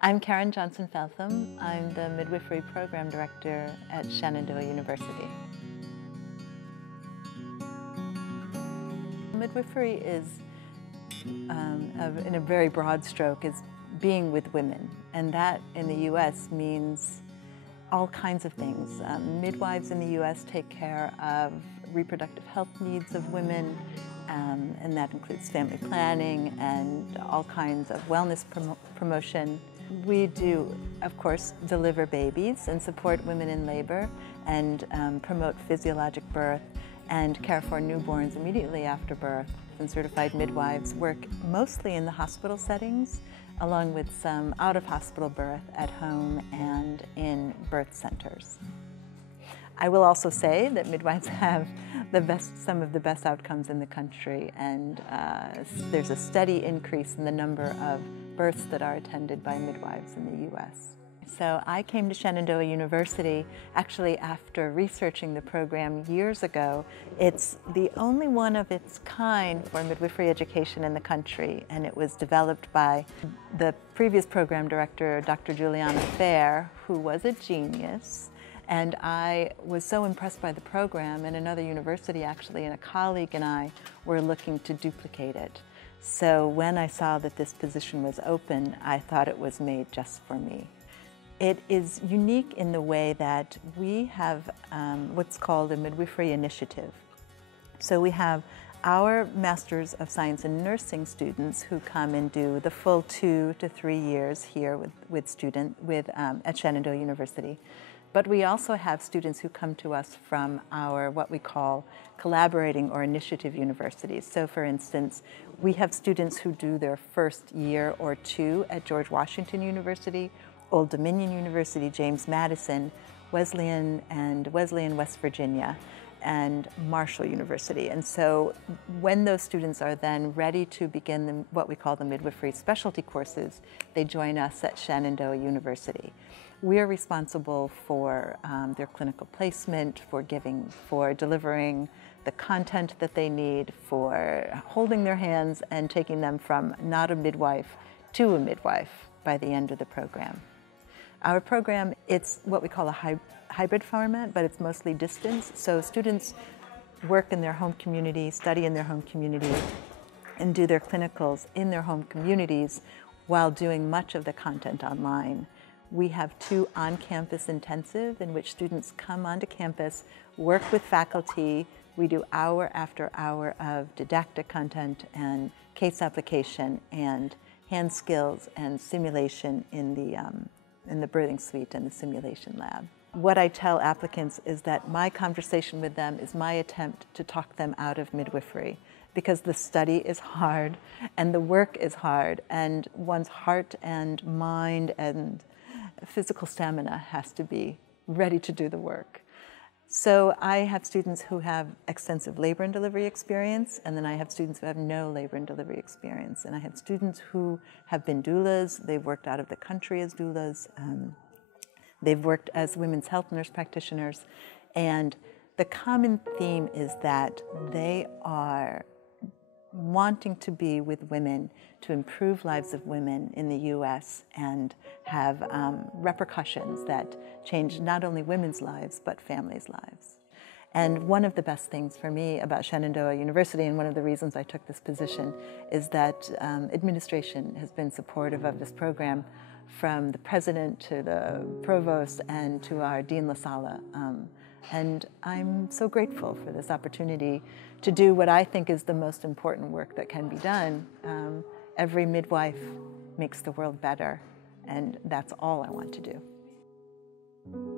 I'm Karen Johnson-Feltham. I'm the Midwifery Program Director at Shenandoah University. Midwifery is, in a very broad stroke, is being with women. And that in the U.S. means all kinds of things. Midwives in the U.S. take care of reproductive health needs of women, and that includes family planning and all kinds of wellness promotion. We do, of course, deliver babies and support women in labor and promote physiologic birth and care for newborns immediately after birth. And certified midwives work mostly in the hospital settings, along with some out-of-hospital birth at home and in birth centers. I will also say that midwives have some of the best outcomes in the country, and there's a steady increase in the number of births that are attended by midwives in the U.S. So I came to Shenandoah University actually after researching the program years ago. It's the only one of its kind for midwifery education in the country, and it was developed by the previous program director, Dr. Juliana Fair, who was a genius. And I was so impressed by the program, and another university actually, and a colleague and I were looking to duplicate it. So when I saw that this position was open, I thought it was made just for me. It is unique in the way that we have what's called a midwifery initiative. So we have our Masters of Science in Nursing students who come and do the full 2 to 3 years here at Shenandoah University. But we also have students who come to us from our what we call collaborating or initiative universities. So for instance, we have students who do their first year or 2 at George Washington University, Old Dominion University, James Madison, Wesleyan West Virginia, and Marshall University. And so when those students are then ready to begin what we call the midwifery specialty courses, they join us at Shenandoah University. We are responsible for their clinical placement, for delivering the content that they need, for holding their hands and taking them from not a midwife to a midwife by the end of the program. Our program, it's what we call a hybrid format, but it's mostly distance. So students work in their home community, study in their home community, and do their clinicals in their home communities while doing much of the content online. We have 2 on-campus intensive in which students come onto campus, work with faculty. We do hour after hour of didactic content and case application and hand skills and simulation in the birthing suite and the simulation lab. What I tell applicants is that my conversation with them is my attempt to talk them out of midwifery, because the study is hard and the work is hard, and one's heart and mind and physical stamina has to be ready to do the work. So I have students who have extensive labor and delivery experience, and then I have students who have no labor and delivery experience. And I have students who have been doulas. They've worked out of the country as doulas. They've worked as women's health nurse practitioners. And the common theme is that they are wanting to be with women to improve lives of women in the U.S. and have repercussions that change not only women's lives, but families' lives. And one of the best things for me about Shenandoah University, and one of the reasons I took this position, is that administration has been supportive of this program, from the president to the provost and to our Dean LaSala. And I'm so grateful for this opportunity to do what I think is the most important work that can be done. Every midwife makes the world better, and that's all I want to do.